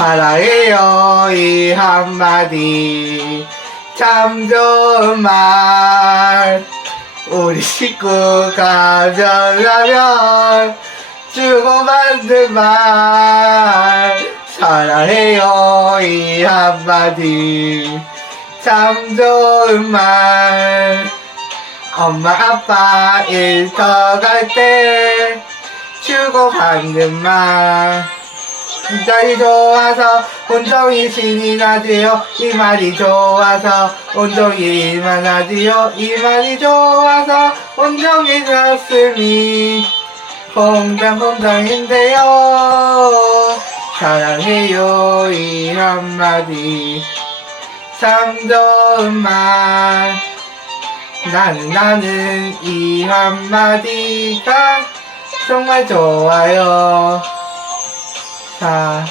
사랑해요 이 한마디. 참 좋은 말. 우리 식구가 변하면 주고받는 말. 사랑해요 이 한마디. 참 좋은 말. 엄마 아빠 일터 갈 때 주고받는 말 진짜이 좋아서 온종일 신이 나지요. 이 말이 좋아서 온종일 일만 하지요. 이 말이 좋아서 온종일 가슴이 퐁당퐁당인데요. 사랑해요 이 한마디. 참 좋은 말. 나는 나는 이 한마디가 정말 좋아요 사